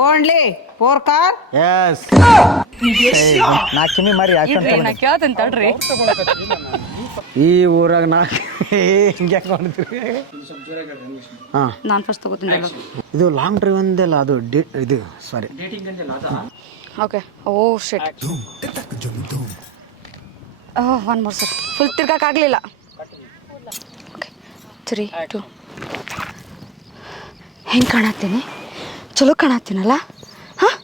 Only four car? S ನಾ ಕಿಮಿ ಮರಿ ಯಾಕಂತ ನಾ ಕೇಳ್ತೇನೆ. ತಡ್ರಿ. ಈ ಊರಾಗ ನಾ ಹಿಂಗೆ ಮಾಡ್ತೀವಿ ಹಾಂ. ನಾನು ಫಸ್ಟ್ ತಗೋತೀನಿ ಇದು ಲಾಂಗ್ ಡ್ರೈವ್ ಅಂದೆಲ್ಲ ಅದು ಡಿ ಇದು sorry okay oh shit one more sir full ತಿರ್ಗಕ್ಕಾಗಲಿಲ್ಲ okay three two ಹೆಂಗೆ ಕಾಣತ್ತೀನಿ? ಚಲೋ ಕಾಣತ್ತೀನಲ್ಲ? ಹಾಂ?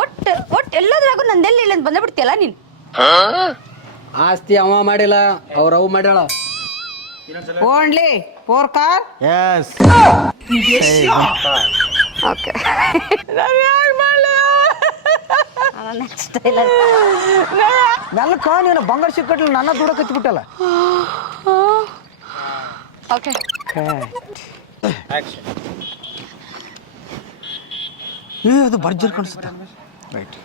ಒಟ್ಟು ಒಟ್ಟು ಎಲ್ಲದ್ರಾಗೂ ನಂದೆಲ್ಲ ಇಲ್ಲ ಅಂತ ಬಂದೇ ಬಿಡ್ತೀಯಲ್ಲ ನೀನು? ಆಸ್ತಿ ಅವ ಮಾಡಿಲ್ಲ ಅವ್ರ ಅವು ಮಾಡ್ಯಾಳ. Only four car? Yes okay next ಮೆಲ್ಕ ನೀನು ಬಂಗಾರ ಸಿಕ್ಕಟ್ಲಿ ನನ್ನ ದೂರ ಕಚ್ಚಿಬಿಟ್ಟಲ್ಲ ಓಕೆ ಏ ಅದು ಬರ್ಜರ್ ಕಾಣಿಸುತ್ತೆ. Right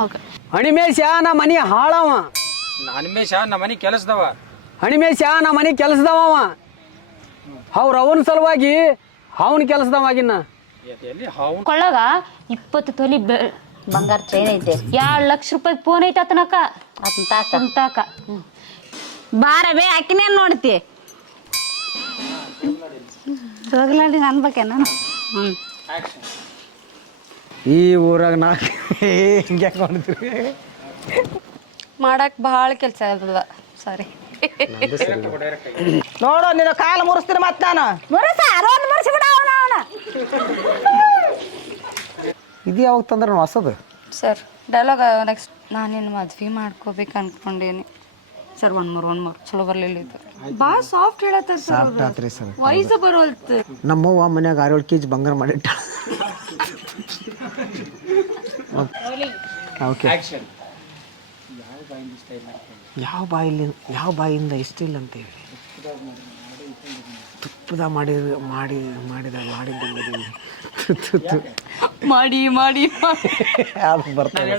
okay. ಹಣಿಮೇಶ ನಾ ಮನಿ ಹಾಳವ? ಹಣಿಮೇಶ ನಮ್ಮ ಮನೆ ಕೆಲಸದವ? ಹಣಿಮೇಶ ನಮ್ಮ ಮನೆ ಕೆಲಸದವ ಅವ ಅವ್ರ ಅವನ ಸಲುವಾಗಿ ಅವನ ಕೆಲಸದವಾಗಿನ್ನ ಕೊಳ್ಳಗ ಇಪ್ಪತ್ತು ತೊಲಿ ಬೆ- ಬಂಗಾರ ಚೈನ್ ಐತೆ. ಎರಡು ಲಕ್ಷ ರೂಪಾಯಿ ಫೋನ್ ಐತೆ ಅತನಕ ಆತನ ತಾಕ ಬಾರ ಬೇ ಆಕಿನೇನು ನೋಡ್ತಿ. ಹೋಗ್ಲಾಡಿ ನಾನು ಹ್ಞೂ ಈ ಊರಾಗ ನಾ ಹಿಂಗೆ ಮಾಡ್ತೀವಿ ಮಾಡಕ್ ಭಾಳ ಕೆಲಸ ಇರ್ತದ ಸಾರಿ ನೋಡು ನಿನ್ನ ಕಾಲ ಮುರಿಸ್ತೀನಿ ಮತ್ ನಾನು. ಮುರಸ ಬಿಡ ಅವನ ಅವನ. ಇದು ಯಾವಾಗ ತಂದ್ರೆ ಹೊಸದು? ಸರ್ ಡೈಲಾಗ್ ನೆಕ್ಸ್ಟ್ ನಾನು ನಿನ್ನ ಮದ್ವೆ ಮಾಡ್ಕೋಬೇಕು ಅನ್ಕೊಂಡೇನಿ. ಸರ್ ಒನ್ ಮೂರ್ ಒನ್ ಮೂರ್. ಚಲೋ ಬರ್ಲಿಲ್ಲ ಇದು. ಭಾಳ ಸಾಫ್ಟ್ ಹೇಳತ್ತಾರ ಸರ್ ಸಾಫ್ಟ್ ಆತ್ರಿ ಸರ್. ವಯಸ್ಸು ಬರೋಲ್ತು. ನಮ್ಮವ್ವ ಮನ್ಯಾಗ ಆರೇಳು ಕೆ ಜಿ ಬಂಗಾರ ಮಾಡಿಟ್ಟ. ಓಕೆ ಯಾವ ಬಾಯಿಲಿ ಯಾವ ಬಾಯಿಂದ ಇಷ್ಟಿಲ್ಲ ಅಂತ ಹೇಳಿ. ತುಪ್ಪದ ಮಾಡಿ ಮಾಡಿ ಮಾಡಿದ ಮಾಡಿದ್ದು ಮಾಡಿ ತು, ತು, ತು. ಮಾಡಿ ಮಾಡಿ ಅದು ಬರ್ತದೆ